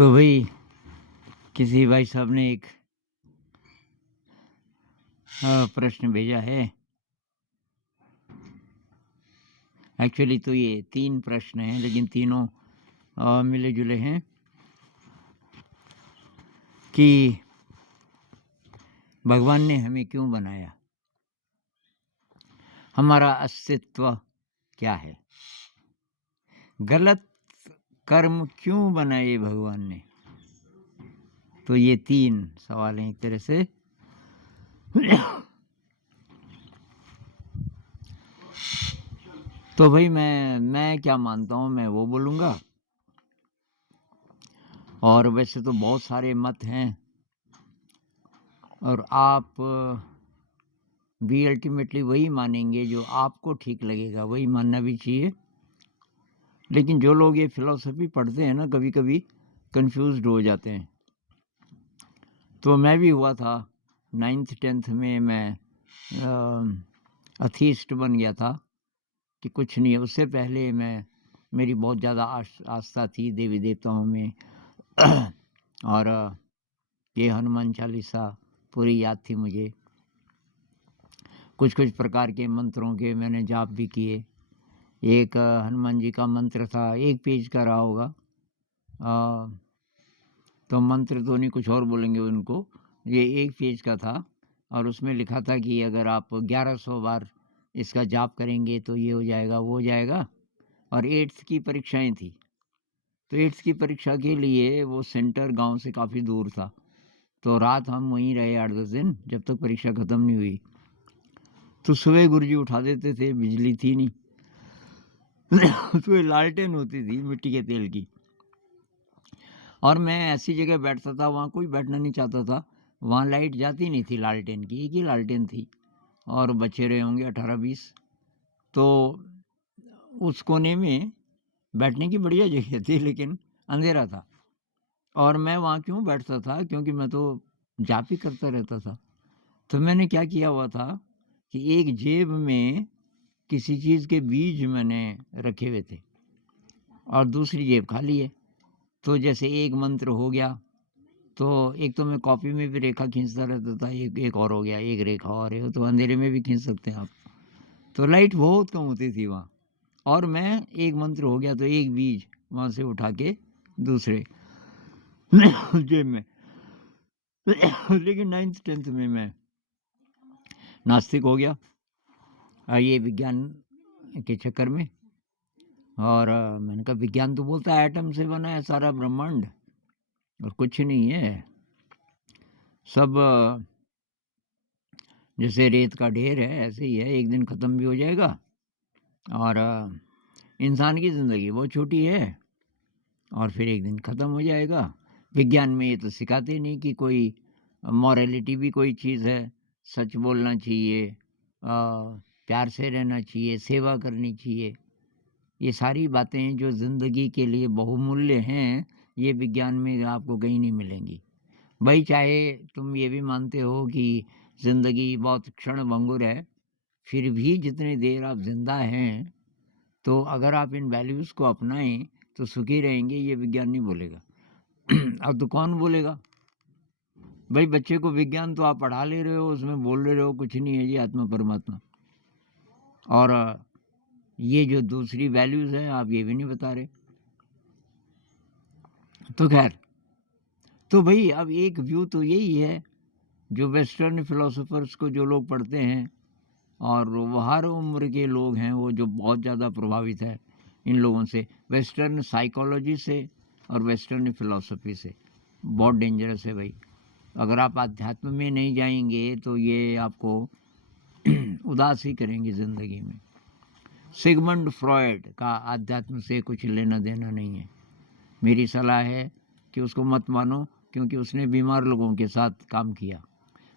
तो भाई किसी भाई साहब ने एक प्रश्न भेजा है। एक्चुअली तो ये 3 प्रश्न हैं, लेकिन तीनों मिले जुले हैं कि भगवान ने हमें क्यों बनाया, हमारा अस्तित्व क्या है, गलत कर्म क्यों बनाए भगवान ने। तो ये 3 सवाल हैं एक तरह से। तो भाई मैं क्या मानता हूँ मैं वो बोलूँगा। और वैसे तो बहुत सारे मत हैं और आप भी अल्टीमेटली वही मानेंगे जो आपको ठीक लगेगा, वही मानना भी चाहिए। लेकिन जो लोग ये फिलॉसफी पढ़ते हैं ना, कभी कभी कंफ्यूज्ड हो जाते हैं। तो मैं भी हुआ था 9th 10th में, मैं अथीस्ट बन गया था कि कुछ नहीं है। उससे पहले मेरी बहुत ज़्यादा आस्था थी देवी देवताओं में। और ये हनुमान चालीसा पूरी याद थी मुझे। कुछ कुछ प्रकार के मंत्रों के मैंने जाप भी किए। एक हनुमान जी का मंत्र था, 1 पेज का रहा होगा। तो मंत्र तो नहीं, कुछ और बोलेंगे उनको। ये 1 पेज का था और उसमें लिखा था कि अगर आप 1100 बार इसका जाप करेंगे तो ये हो जाएगा, वो हो जाएगा। और 8th की परीक्षाएं थी, तो 8th की परीक्षा के लिए वो सेंटर गांव से काफ़ी दूर था। तो रात हम वहीं रहे 8-10 दिन, जब तक परीक्षा ख़त्म नहीं हुई। तो सुबह गुरुजी उठा देते थे, बिजली थी नहीं। तो ये लालटेन होती थी मिट्टी के तेल की, और मैं ऐसी जगह बैठता था, वहाँ कोई बैठना नहीं चाहता था। वहाँ लाइट जाती नहीं थी लालटेन की, एक ही लालटेन थी और बच्चे रहे होंगे 18-20। तो उस कोने में बैठने की बढ़िया जगह थी, लेकिन अंधेरा था। और मैं वहाँ क्यों बैठता था, क्योंकि मैं तो जाप ही करता रहता था। तो मैंने क्या किया हुआ था कि एक जेब में किसी चीज़ के बीज मैंने रखे हुए थे और दूसरी जेब खाली है। तो जैसे एक मंत्र हो गया, तो एक तो मैं कॉपी में भी रेखा खींचता रहता था, एक और हो गया, एक रेखा और है, तो अंधेरे में भी खींच सकते हैं आप। तो लाइट बहुत कम होती थी वहाँ। और मैं एक मंत्र हो गया तो एक बीज वहाँ से उठा के दूसरे जेब में। लेकिन 9th 10th में मैं नास्तिक हो गया, ये विज्ञान के चक्कर में। और मैंने कहा विज्ञान तो बोलता है एटम से बना है सारा ब्रह्मांड और कुछ नहीं है, सब जैसे रेत का ढेर है ऐसे ही है, एक दिन ख़त्म भी हो जाएगा। और इंसान की ज़िंदगी बहुत छोटी है और फिर एक दिन ख़त्म हो जाएगा। विज्ञान में ये तो सिखाते नहीं कि कोई मॉरलिटी भी कोई चीज़ है, सच बोलना चाहिए, प्यार से रहना चाहिए, सेवा करनी चाहिए। ये सारी बातें जो ज़िंदगी के लिए बहुमूल्य हैं, ये विज्ञान में आपको कहीं नहीं मिलेंगी। भाई चाहे तुम ये भी मानते हो कि ज़िंदगी बहुत क्षणभंगुर है, फिर भी जितनी देर आप ज़िंदा हैं, तो अगर आप इन वैल्यूज़ को अपनाएं तो सुखी रहेंगे, ये विज्ञान नहीं बोलेगा। अब तो कौन बोलेगा? भाई बच्चे को विज्ञान तो आप पढ़ा ले रहे हो, उसमें बोल रहे हो कुछ नहीं है जी, आत्मा परमात्मा। और ये जो दूसरी वैल्यूज़ हैं आप ये भी नहीं बता रहे। तो खैर, तो भाई अब एक व्यू तो यही है, जो वेस्टर्न फिलोसोफर्स को जो लोग पढ़ते हैं, और वो हर उम्र के लोग हैं, वो जो बहुत ज़्यादा प्रभावित है इन लोगों से, वेस्टर्न साइकोलॉजी से और वेस्टर्न फिलॉसफी से। बहुत डेंजरस है भाई। अगर आप अध्यात्म में नहीं जाएंगे तो ये आपको उदास ही करेंगे ज़िंदगी में। सिगमंड फ्रॉयड का अध्यात्म से कुछ लेना देना नहीं है। मेरी सलाह है कि उसको मत मानो, क्योंकि उसने बीमार लोगों के साथ काम किया।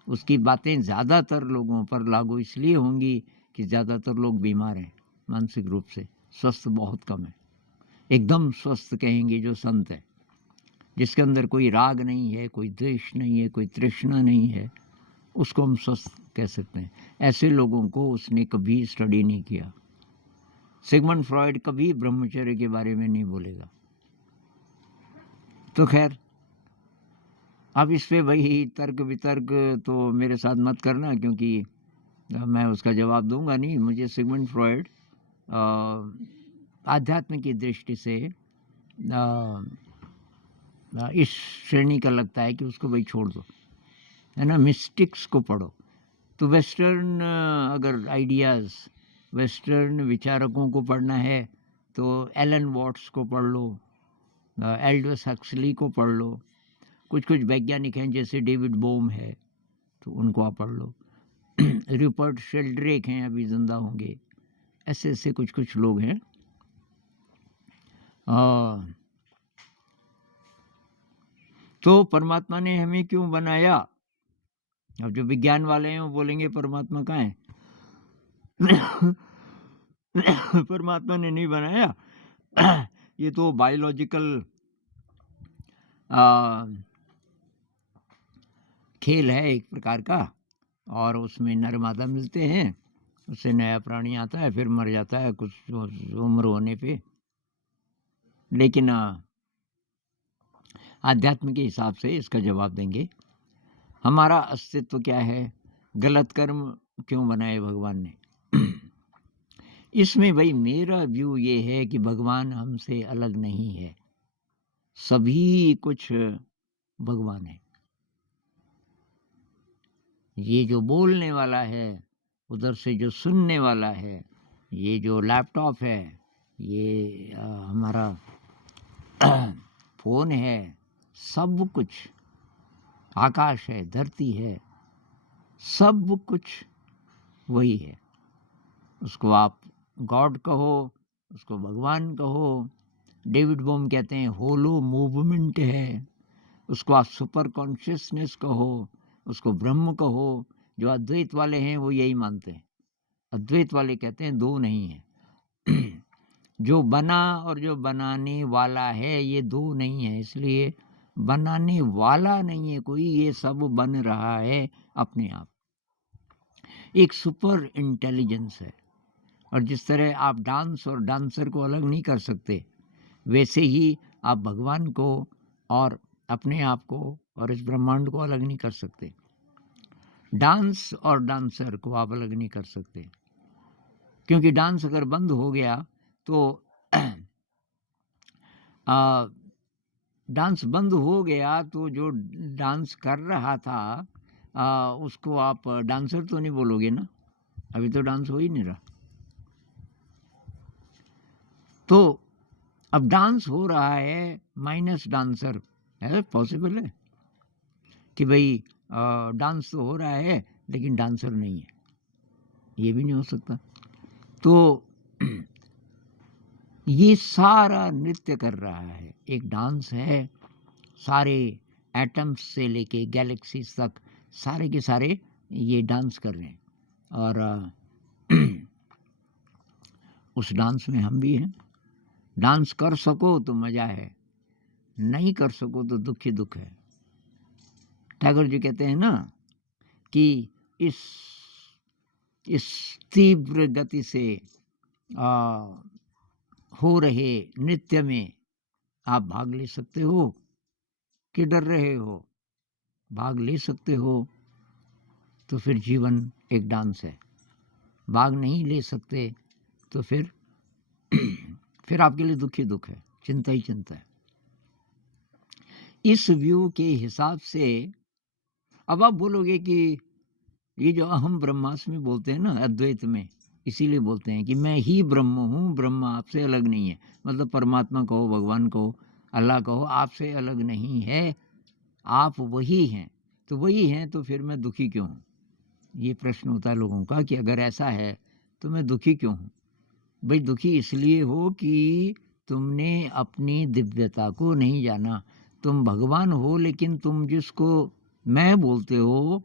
उसकी बातें ज़्यादातर लोगों पर लागू इसलिए होंगी कि ज़्यादातर लोग बीमार हैं मानसिक रूप से, स्वस्थ बहुत कम है। एकदम स्वस्थ कहेंगे जो संत है, जिसके अंदर कोई राग नहीं है, कोई द्वेष नहीं है, कोई तृष्णा नहीं है, उसको हम स्वस्थ कह सकते हैं। ऐसे लोगों को उसने कभी स्टडी नहीं किया। सिगमंड फ्रॉयड कभी ब्रह्मचर्य के बारे में नहीं बोलेगा। तो खैर, अब इस पे वही तर्क-वितर्क तो मेरे साथ मत करना, क्योंकि मैं उसका जवाब दूँगा नहीं। मुझे सिगमंड फ्रॉइड आध्यात्म की दृष्टि से इस श्रेणी का लगता है कि उसको भाई छोड़ दो, है ना? मिस्टिक्स को पढ़ो। तो वेस्टर्न अगर आइडियाज़, वेस्टर्न विचारकों को पढ़ना है तो एलन वॉट्स को पढ़ लो, एल्डस हक्सली को पढ़ लो। कुछ-कुछ वैज्ञानिक हैं जैसे डेविड बोम है, तो उनको आप पढ़ लो। रूपर्ट शेल्ड्रेक हैं, अभी ज़िंदा होंगे। ऐसे-ऐसे कुछ-कुछ लोग हैं। तो परमात्मा ने हमें क्यों बनाया? अब जो विज्ञान वाले हैं वो बोलेंगे परमात्मा कहाँ है? परमात्मा ने नहीं बनाया। ये तो बायोलॉजिकल खेल है एक प्रकार का, और उसमें नर मादा मिलते हैं, उससे नया प्राणी आता है, फिर मर जाता है कुछ उम्र होने पे। लेकिन आध्यात्म के हिसाब से इसका जवाब देंगे। हमारा अस्तित्व क्या है? गलत कर्म क्यों बनाए भगवान ने? इसमें भाई मेरा व्यू ये है कि भगवान हमसे अलग नहीं है, सभी कुछ भगवान है। ये जो बोलने वाला है, उधर से जो सुनने वाला है, ये जो लैपटॉप है, ये हमारा फ़ोन है, सब कुछ, आकाश है, धरती है, सब कुछ वही है। उसको आप गॉड कहो, उसको भगवान कहो। डेविड बोम कहते हैं होलो मूवमेंट है। उसको आप सुपर कॉन्शियसनेस कहो, उसको ब्रह्म कहो। जो अद्वैत वाले हैं वो यही मानते हैं। अद्वैत वाले कहते हैं दो नहीं है। जो बना और जो बनाने वाला है ये दो नहीं है, इसलिए बनाने वाला नहीं है कोई, ये सब बन रहा है अपने आप। एक सुपर इंटेलिजेंस है। और जिस तरह आप डांस और डांसर को अलग नहीं कर सकते, वैसे ही आप भगवान को और अपने आप को और इस ब्रह्मांड को अलग नहीं कर सकते। डांस और डांसर को आप अलग नहीं कर सकते, क्योंकि डांस अगर बंद हो गया तो डांस बंद हो गया तो जो डांस कर रहा था उसको आप डांसर तो नहीं बोलोगे ना, अभी तो डांस हो ही नहीं रहा। तो अब डांस हो रहा है माइनस डांसर, है पॉसिबल है कि भाई डांस तो हो रहा है लेकिन डांसर नहीं है? ये भी नहीं हो सकता। तो ये सारा नृत्य कर रहा है, एक डांस है। सारे एटम्स से लेके गैलेक्सीज तक सारे के सारे ये डांस कर रहे हैं, और उस डांस में हम भी हैं। डांस कर सको तो मज़ा है, नहीं कर सको तो दुख ही दुख है। टैगोर जी कहते हैं ना कि इस तीव्र गति से हो रहे नृत्य में आप भाग ले सकते हो कि डर रहे हो? भाग ले सकते हो तो फिर जीवन एक डांस है। भाग नहीं ले सकते तो फिर फिर आपके लिए दुख ही दुख है, चिंता ही चिंता है। इस व्यू के हिसाब से अब आप बोलोगे कि ये जो अहम ब्रह्मास्मि बोलते हैं ना अद्वैत में, इसीलिए बोलते हैं कि मैं ही ब्रह्म हूँ, ब्रह्म आपसे अलग नहीं है। मतलब परमात्मा कहो, भगवान कहो, अल्लाह कहो, आपसे अलग नहीं है, आप वही हैं। तो वही हैं तो फिर मैं दुखी क्यों हूँ? ये प्रश्न होता है लोगों का कि अगर ऐसा है तो मैं दुखी क्यों हूँ? भाई दुखी इसलिए हो कि तुमने अपनी दिव्यता को नहीं जाना। तुम भगवान हो लेकिन तुम जिसको मैं बोलते हो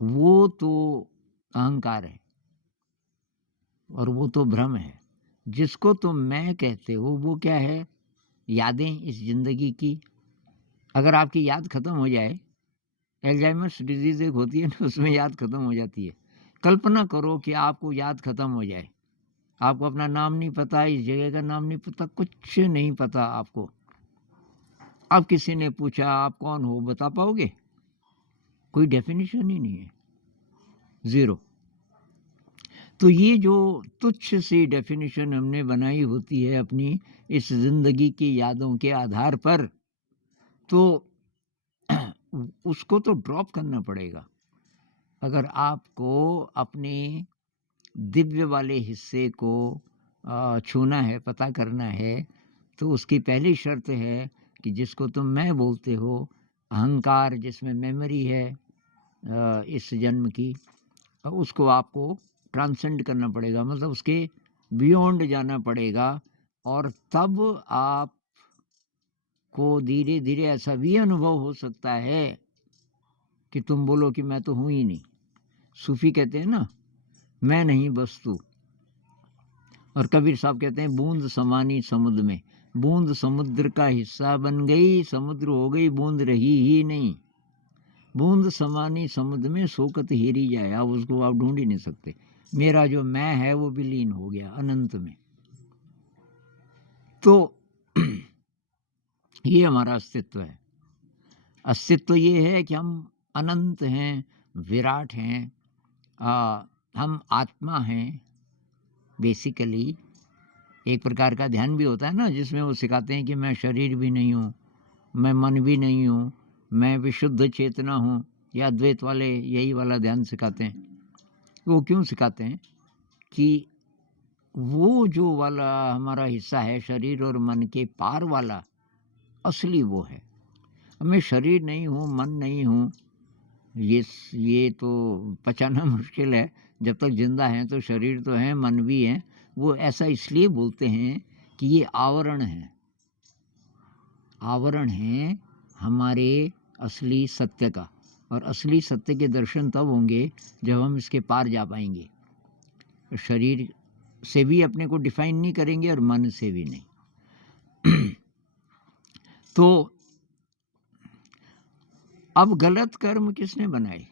वो तो अहंकार है और वो तो भ्रम है। जिसको तुम मैं कहते हो वो क्या है? यादें इस ज़िंदगी की। अगर आपकी याद ख़त्म हो जाए, अल्जाइमर्स डिज़ीज़ एक होती है ना, उसमें याद ख़त्म हो जाती है। कल्पना करो कि आपको याद ख़त्म हो जाए। आपको अपना नाम नहीं पता, इस जगह का नाम नहीं पता, कुछ नहीं पता आपको। अब किसी ने पूछा आप कौन हो, बता पाओगे? कोई डेफिनेशन ही नहीं है, ज़ीरो। तो ये जो तुच्छ सी डेफिनेशन हमने बनाई होती है अपनी इस ज़िंदगी की यादों के आधार पर, तो उसको तो ड्रॉप करना पड़ेगा। अगर आपको अपने दिव्य वाले हिस्से को छूना है, पता करना है, तो उसकी पहली शर्त है कि जिसको तुम मैं बोलते हो, अहंकार जिसमें मेमोरी है इस जन्म की, उसको आपको ट्रांसेंड करना पड़ेगा, मतलब उसके बियॉन्ड जाना पड़ेगा। और तब आपको धीरे धीरे ऐसा भी अनुभव हो सकता है कि तुम बोलो कि मैं तो हूं ही नहीं। सूफी कहते हैं ना, मैं नहीं बस तू। और कबीर साहब कहते हैं बूंद समानी समुद्र में, बूंद समुद्र का हिस्सा बन गई, समुद्र हो गई बूंद रही ही नहीं। बूंद समानी समुद्र में सोकत हेरी जाए, अब उसको आप ढूंढ ही नहीं सकते। मेरा जो मैं है वो विलीन हो गया अनंत में। तो ये हमारा अस्तित्व है। अस्तित्व ये है कि हम अनंत हैं, विराट हैं, हम आत्मा हैं बेसिकली। एक प्रकार का ध्यान भी होता है ना, जिसमें वो सिखाते हैं कि मैं शरीर भी नहीं हूँ, मैं मन भी नहीं हूँ, मैं विशुद्ध चेतना हूँ। या अद्वैत वाले यही वाला ध्यान सिखाते हैं। वो क्यों सिखाते हैं कि वो जो वाला हमारा हिस्सा है शरीर और मन के पार वाला, असली वो है। मैं शरीर नहीं हूँ, मन नहीं हूँ, ये तो पचाना मुश्किल है। जब तक जिंदा हैं तो शरीर तो है, मन भी है। वो ऐसा इसलिए बोलते हैं कि ये आवरण है, आवरण है हमारे असली सत्य का। और असली सत्य के दर्शन तब होंगे जब हम इसके पार जा पाएंगे। शरीर से भी अपने को डिफाइन नहीं करेंगे और मन से भी नहीं। तो अब गलत कर्म किसने बनाए?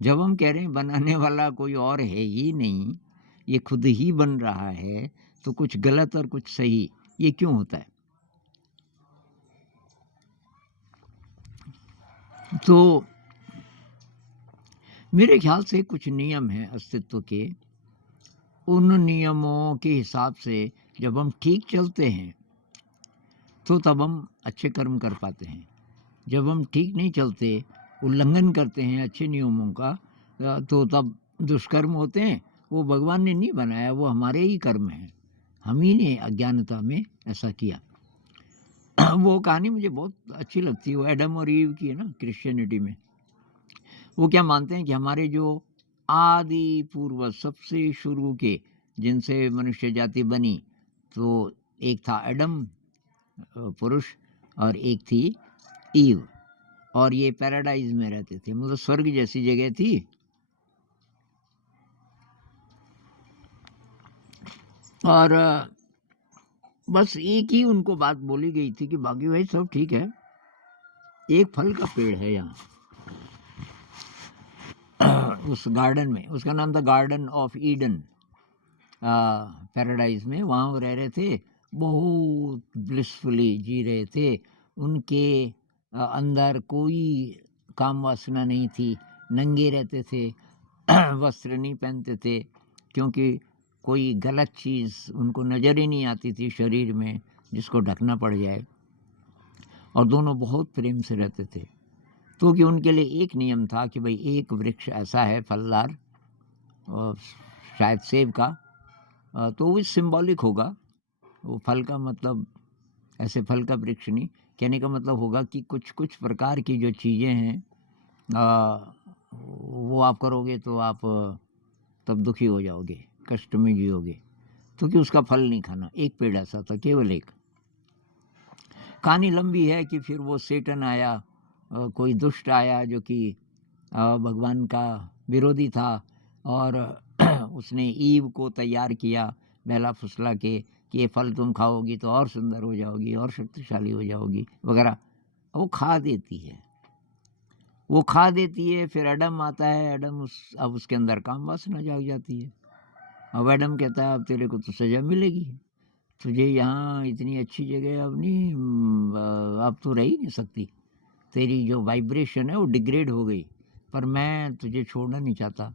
जब हम कह रहे हैं बनाने वाला कोई और है ही नहीं, ये खुद ही बन रहा है, तो कुछ गलत और कुछ सही, ये क्यों होता है? तो मेरे ख्याल से कुछ नियम हैं अस्तित्व के। उन नियमों के हिसाब से जब हम ठीक चलते हैं तो तब हम अच्छे कर्म कर पाते हैं। जब हम ठीक नहीं चलते, उल्लंघन करते हैं अच्छे नियमों का, तो तब दुष्कर्म होते हैं। वो भगवान ने नहीं बनाया, वो हमारे ही कर्म हैं। हम ही ने अज्ञानता में ऐसा किया। वो कहानी मुझे बहुत अच्छी लगती है, वो एडम और ईव की है ना, क्रिश्चियनिटी में। वो क्या मानते हैं कि हमारे जो आदि पूर्वज, सबसे शुरू के जिनसे मनुष्य जाति बनी, तो एक था एडम पुरुष, और एक थी ईव। और ये पैराडाइज में रहते थे, मतलब स्वर्ग जैसी जगह थी। और बस एक ही उनको बात बोली गई थी कि बाकी भाई सब ठीक है, एक फल का पेड़ है यहाँ उस गार्डन में, उसका नाम था गार्डन ऑफ ईडन, पैराडाइज में। वहाँ वो रह रहे थे, बहुत ब्लिसफुली जी रहे थे। उनके अंदर कोई काम वासना नहीं थी, नंगे रहते थे, वस्त्र नहीं पहनते थे, क्योंकि कोई गलत चीज़ उनको नज़र ही नहीं आती थी शरीर में जिसको ढकना पड़ जाए। और दोनों बहुत प्रेम से रहते थे। तो कि उनके लिए एक नियम था कि भाई एक वृक्ष ऐसा है फलदार, शायद सेब का, तो वो सिंबॉलिक होगा। वो फल का मतलब ऐसे फल का वृक्ष नहीं, कहने का मतलब होगा कि कुछ कुछ प्रकार की जो चीज़ें हैं वो आप करोगे तो आप तब दुखी हो जाओगे, कष्ट में जियोगे। तो कि उसका फल नहीं खाना। एक पेड़ ऐसा था, केवल एक। कहानी लंबी है कि फिर वो सेटन आया, कोई दुष्ट आया जो कि भगवान का विरोधी था, और उसने ईव को तैयार किया बहला फुसला के कि ये फल तुम खाओगी तो और सुंदर हो जाओगी और शक्तिशाली हो जाओगी वगैरह। वो खा देती है, वो खा देती है। फिर एडम आता है, एडम अब उसके अंदर काम वासना जाग जाती है। अब एडम कहता है अब तेरे को तो सजा मिलेगी। तुझे यहाँ इतनी अच्छी जगह अब नहीं अब तो रह ही नहीं सकती, तेरी जो वाइब्रेशन है वो डिग्रेड हो गई, पर मैं तुझे छोड़ना नहीं चाहता।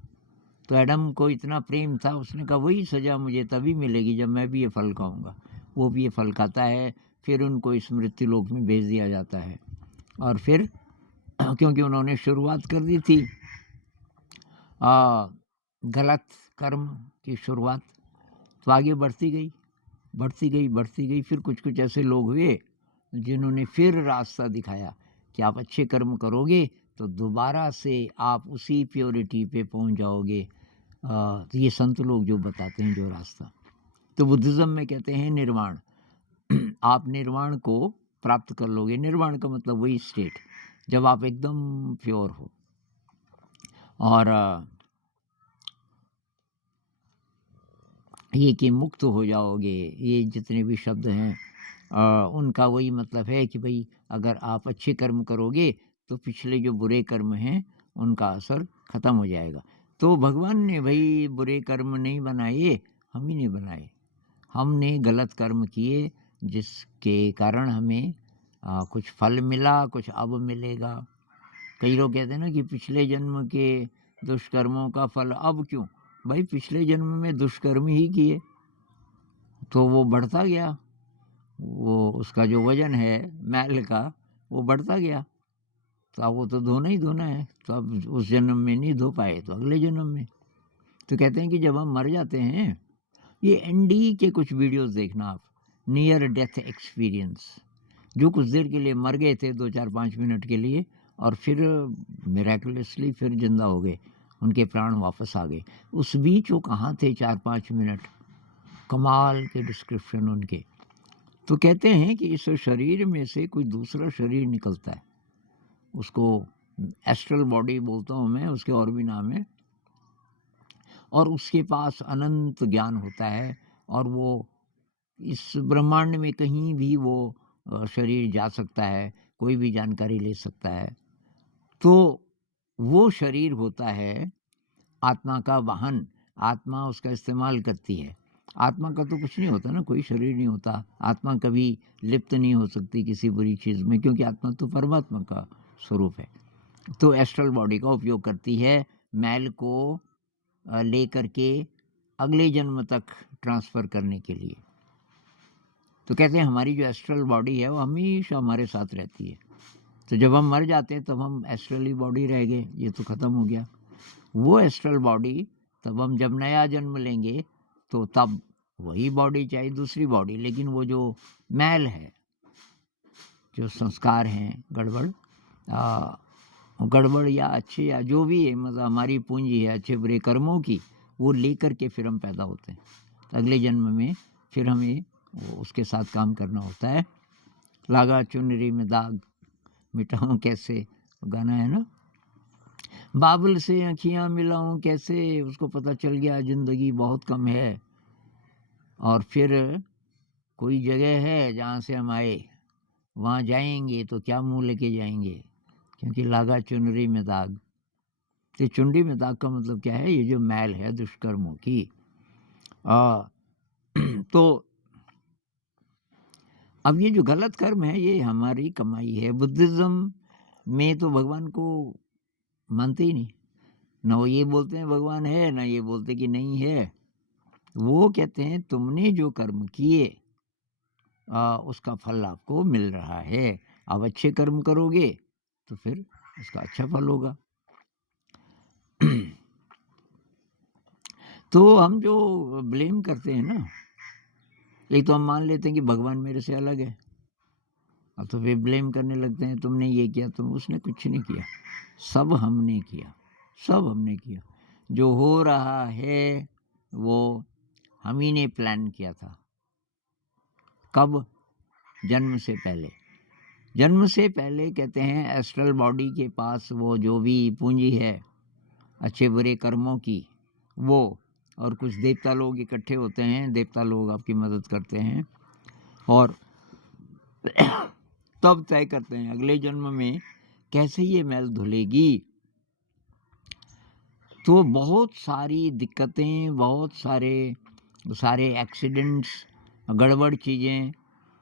तो एडम को इतना प्रेम था, उसने कहा वही सज़ा मुझे तभी मिलेगी जब मैं भी ये फल खाऊंगा। वो भी ये फल खाता है, फिर उनको इस मृत्युलोक में भेज दिया जाता है। और फिर क्योंकि उन्होंने शुरुआत कर दी थी गलत कर्म की शुरुआत, तो आगे बढ़ती गई बढ़ती गई बढ़ती गई। फिर कुछ कुछ ऐसे लोग हुए जिन्होंने फिर रास्ता दिखाया कि आप अच्छे कर्म करोगे तो दोबारा से आप उसी प्योरिटी पे पहुंच जाओगे। तो ये संत लोग जो बताते हैं जो रास्ता, तो बुद्धिज़्म में कहते हैं निर्वाण। आप निर्वाण को प्राप्त कर लोगे। निर्वाण का मतलब वही स्टेट जब आप एकदम प्योर हो। और ये कि मुक्त हो जाओगे, ये जितने भी शब्द हैं उनका वही मतलब है कि भाई अगर आप अच्छे कर्म करोगे तो पिछले जो बुरे कर्म हैं उनका असर ख़त्म हो जाएगा। तो भगवान ने भाई बुरे कर्म नहीं बनाए, हम ही नहीं बनाए, हमने गलत कर्म किए जिसके कारण हमें कुछ फल मिला, कुछ अब मिलेगा। कई लोग कहते हैं ना कि पिछले जन्म के दुष्कर्मों का फल अब क्यों? भाई पिछले जन्म में दुष्कर्म ही किए तो वो बढ़ता गया, वो उसका जो वजन है मैल का वो बढ़ता गया, तो अब वो तो धोना ही धोना है। तो अब उस जन्म में नहीं धो पाए तो अगले जन्म में। तो कहते हैं कि जब हम मर जाते हैं, ये एनडी के कुछ वीडियोस देखना आप, नियर डेथ एक्सपीरियंस, जो कुछ देर के लिए मर गए थे 2-4-5 मिनट के लिए और फिर मिरेकुलसली फिर जिंदा हो गए, उनके प्राण वापस आ गए। उस बीच वो कहाँ थे 4-5 मिनट, कमाल के डिस्क्रिप्शन उनके। तो कहते हैं कि इस शरीर में से कोई दूसरा शरीर निकलता है, उसको एस्ट्रल बॉडी बोलता हूँ मैं, उसके और भी नाम है, और उसके पास अनंत ज्ञान होता है और वो इस ब्रह्मांड में कहीं भी वो शरीर जा सकता है, कोई भी जानकारी ले सकता है। तो वो शरीर होता है आत्मा का वाहन, आत्मा उसका इस्तेमाल करती है। आत्मा का तो कुछ नहीं होता ना, कोई शरीर नहीं होता, आत्मा कभी लिप्त नहीं हो सकती किसी बुरी चीज़ में, क्योंकि आत्मा तो परमात्मा का स्वरूप है। तो एस्ट्रल बॉडी का उपयोग करती है मैल को ले करके अगले जन्म तक ट्रांसफ़र करने के लिए। तो कहते हैं हमारी जो एस्ट्रल बॉडी है वो हमेशा हमारे साथ रहती है। तो जब हम मर जाते हैं तब हम एस्ट्रली बॉडी रह गए, ये तो ख़त्म हो गया। वो एस्ट्रल बॉडी तब हम जब नया जन्म लेंगे तो तब वही बॉडी चाहे दूसरी बॉडी, लेकिन वो जो मैल है, जो संस्कार हैं गड़बड़ या अच्छे या जो भी है, मतलब हमारी पूंजी है अच्छे बुरे कर्मों की, वो लेकर के फिर हम पैदा होते हैं। तो अगले जन्म में फिर हमें उसके साथ काम करना होता है। लागा चुनरी में दाग मिटाऊं कैसे, गाना है ना, बाबुल से आँखियाँ मिलाऊं कैसे, उसको पता चल गया ज़िंदगी बहुत कम है और फिर कोई जगह है जहाँ से हम आए, वहाँ जाएंगे तो क्या मुंह लेके जाएंगे, क्योंकि लागा चुनरी में दाग। तो चुनरी में दाग का मतलब क्या है? ये जो मैल है दुष्कर्मों की। तो अब ये जो गलत कर्म है ये हमारी कमाई है। बुद्धिज़्म में तो भगवान को मानते ही नहीं, ना वो ये बोलते हैं भगवान है, ना ये बोलते कि नहीं है। वो कहते हैं तुमने जो कर्म किए उसका फल आपको मिल रहा है। आप अच्छे कर्म करोगे तो फिर उसका अच्छा फल होगा। तो हम जो ब्लेम करते हैं ना, एक तो हम मान लेते हैं कि भगवान मेरे से अलग है, और तो फिर ब्लेम करने लगते हैं तुमने ये किया, तुम, उसने कुछ नहीं किया, सब हमने किया, सब हमने किया। जो हो रहा है वो हम ही ने प्लान किया था। कब? जन्म से पहले। जन्म से पहले कहते हैं एस्ट्रल बॉडी के पास वो जो भी पूंजी है अच्छे बुरे कर्मों की, वो, और कुछ देवता लोग इकट्ठे होते हैं, देवता लोग आपकी मदद करते हैं और तब तय करते हैं अगले जन्म में कैसे ये मैल धुलेगी। तो बहुत सारी दिक्कतें, बहुत सारे एक्सीडेंट्स गड़बड़ चीज़ें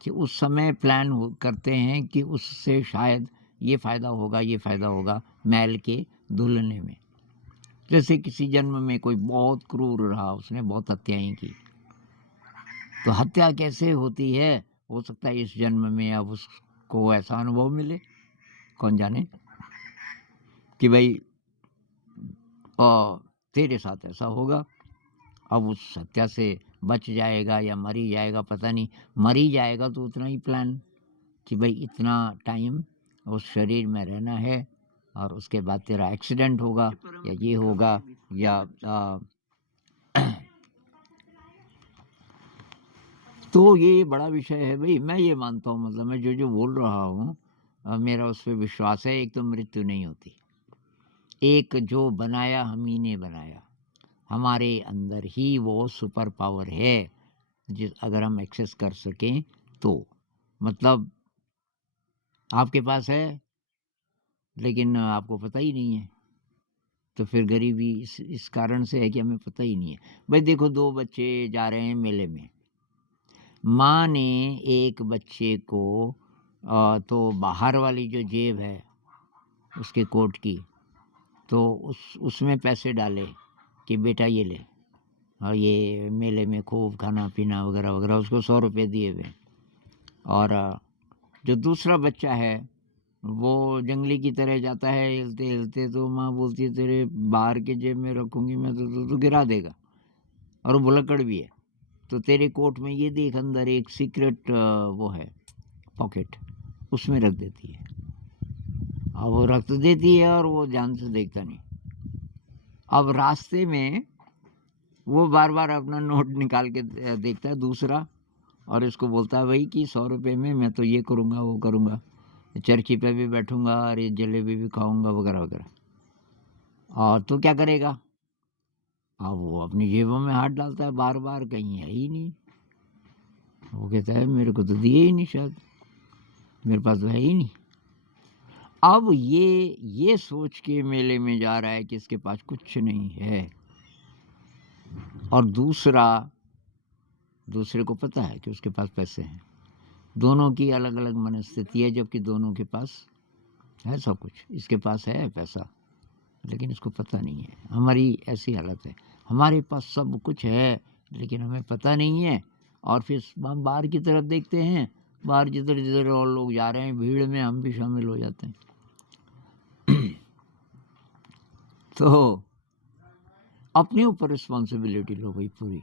कि उस समय प्लान करते हैं कि उससे शायद ये फ़ायदा होगा, ये फ़ायदा होगा मैल के धुलने में। जैसे किसी जन्म में कोई बहुत क्रूर रहा, उसने बहुत हत्याएँ की, तो हत्या कैसे होती है? हो सकता है इस जन्म में अब उसको ऐसा अनुभव मिले, कौन जाने? कि भई तेरे साथ ऐसा होगा। अब उस हत्या से बच जाएगा या मर ही जाएगा पता नहीं। मर ही जाएगा तो उतना ही प्लान कि भई इतना टाइम उस शरीर में रहना है और उसके बाद तेरा एक्सीडेंट होगा या ये होगा या तो ये बड़ा विषय है भई। मैं ये मानता हूँ, मतलब मैं जो-जो बोल रहा हूँ मेरा उस पे विश्वास है। एक तो मृत्यु नहीं होती। एक जो बनाया हम ही ने बनाया। हमारे अंदर ही वो सुपर पावर है, जिस अगर हम एक्सेस कर सकें तो। मतलब आपके पास है, लेकिन आपको पता ही नहीं है, तो फिर गरीबी इस कारण से है कि हमें पता ही नहीं है। भाई देखो 2 बच्चे जा रहे हैं मेले में, माँ ने एक बच्चे को तो बाहर वाली जो जेब है उसके कोट की, तो उसमें पैसे डाले कि बेटा ये ले, और ये मेले में खूब खाना-पीना वगैरह-वगैरह, उसको 100 रुपए दिए हुए। और जो दूसरा बच्चा है, वो जंगली की तरह जाता है हिलते-हिलते, तो माँ बोलती है तेरे बाहर के जेब में रखूँगी मैं तो तू गिरा देगा, और वो भुलक्कड़ भी है। तो तेरे कोट में ये देख अंदर एक सीक्रेट वो है पॉकेट, उसमें रख देती है। अब वो रख तो देती है और वो ध्यान से देखता नहीं। अब रास्ते में वो बार-बार अपना नोट निकाल के देखता है दूसरा, और इसको बोलता है भई कि 100 रुपए में मैं तो ये करूँगा, वो करूँगा, चरखी पे भी बैठूँगा और ये जलेबी भी खाऊँगा वगैरह-वगैरह। और तो क्या करेगा? अब वो अपनी जेबों में हाथ डालता है बार-बार, कहीं है ही नहीं। वो कहता है मेरे को तो दिए ही नहीं शायद, मेरे पास तो है ही नहीं। अब ये सोच के मेले में जा रहा है कि इसके पास कुछ नहीं है, और दूसरे को पता है कि उसके पास पैसे हैं। दोनों की अलग-अलग मनस्थिति है, जबकि दोनों के पास है सब कुछ। इसके पास है पैसा, लेकिन इसको पता नहीं है। हमारी ऐसी हालत है, हमारे पास सब कुछ है, लेकिन हमें पता नहीं है। और फिर हम बाहर की तरफ देखते हैं, बाहर जिधर-जिधर और लोग जा रहे हैं, भीड़ में हम भी शामिल हो जाते हैं। तो अपने ऊपर रिस्पॉन्सिबिलिटी लो भाई पूरी।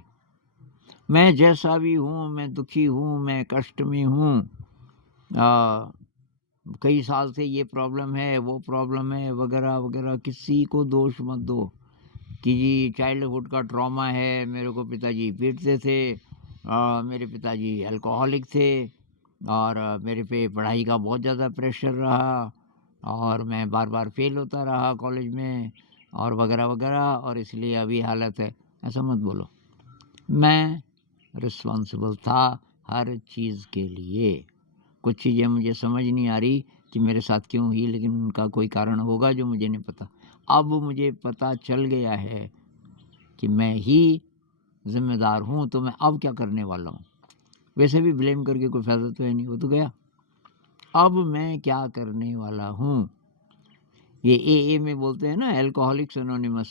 मैं जैसा भी हूँ, मैं दुखी हूँ, मैं कष्ट में हूँ, कई साल से ये प्रॉब्लम है, वो प्रॉब्लम है वगैरह-वगैरह, किसी को दोष मत दो कि जी चाइल्डहुड का ट्रॉमा है, मेरे को पिताजी पीटते थे, मेरे पिताजी अल्कोहलिक थे, और मेरे पे पढ़ाई का बहुत ज़्यादा प्रेशर रहा, और मैं बार-बार फ़ेल होता रहा कॉलेज में, और वगैरह-वगैरह, और इसलिए अभी हालत है। ऐसा मत बोलो। मैं रिस्पॉन्सिबल था हर चीज़ के लिए। कुछ चीज़ें मुझे समझ नहीं आ रही कि मेरे साथ क्यों हुई, लेकिन उनका कोई कारण होगा जो मुझे नहीं पता। अब मुझे पता चल गया है कि मैं ही ज़िम्मेदार हूँ, तो मैं अब क्या करने वाला हूँ। वैसे भी ब्लेम करके कोई फ़ायदा तो है नहीं, वो तो गया। अब मैं क्या करने वाला हूँ, ये एए में बोलते हैं ना, अल्कोहलिक्स एनोनिमस,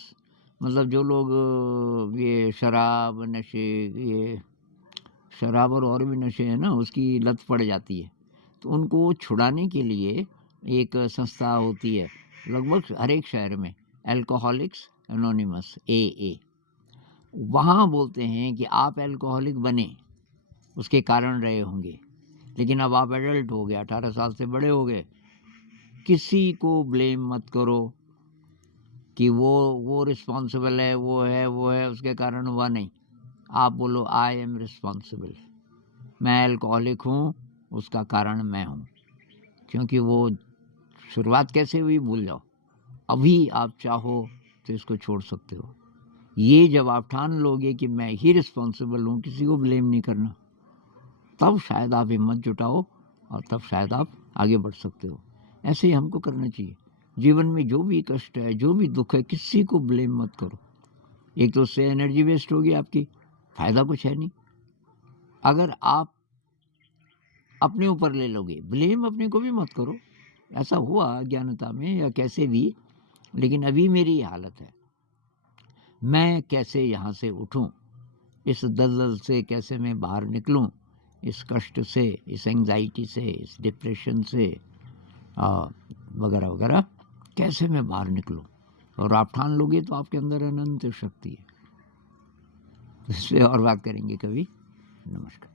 मतलब जो लोग ये शराब, नशे, ये शराब और भी नशे हैं ना, उसकी लत पड़ जाती है, तो उनको छुड़ाने के लिए एक संस्था होती है लगभग हर एक शहर में, अल्कोहलिक्स एनोनिमस एए। वहाँ बोलते हैं कि आप अल्कोहलिक बने, उसके कारण रहे होंगे, लेकिन अब आप एडल्ट हो गए, 18 साल से बड़े हो गए, किसी को ब्लेम मत करो कि वो रिस्पॉन्सिबल है, वो है उसके कारण हुआ, नहीं। आप बोलो आई एम रिस्पॉन्सिबल, मैं अल्कोहलिक हूँ, उसका कारण मैं हूँ। क्योंकि वो शुरुआत कैसे हुई भूल जाओ, अभी आप चाहो तो इसको छोड़ सकते हो। ये जब आप ठान लोगे कि मैं ही रिस्पॉन्सिबल हूँ, किसी को ब्लेम नहीं करना, तब शायद आप हिम्मत जुटाओ, और तब शायद आप आगे बढ़ सकते हो। ऐसे ही हमको करना चाहिए। जीवन में जो भी कष्ट है, जो भी दुख है, किसी को ब्लेम मत करो। एक तो उससे एनर्जी वेस्ट होगी आपकी, फ़ायदा कुछ है नहीं। अगर आप अपने ऊपर ले लोगे, ब्लेम अपने को भी मत करो, ऐसा हुआ अज्ञानता में या कैसे भी, लेकिन अभी मेरी ये हालत है, मैं कैसे यहाँ से उठूँ, इस दलदल से कैसे मैं बाहर निकलूँ, इस कष्ट से, इस एंग्जाइटी से, इस डिप्रेशन से वगैरह वगैरह, कैसे मैं बाहर निकलूँ। और आप ठान लोगे तो आपके अंदर अनंत शक्ति है। इस पे और बात करेंगे कभी। नमस्कार।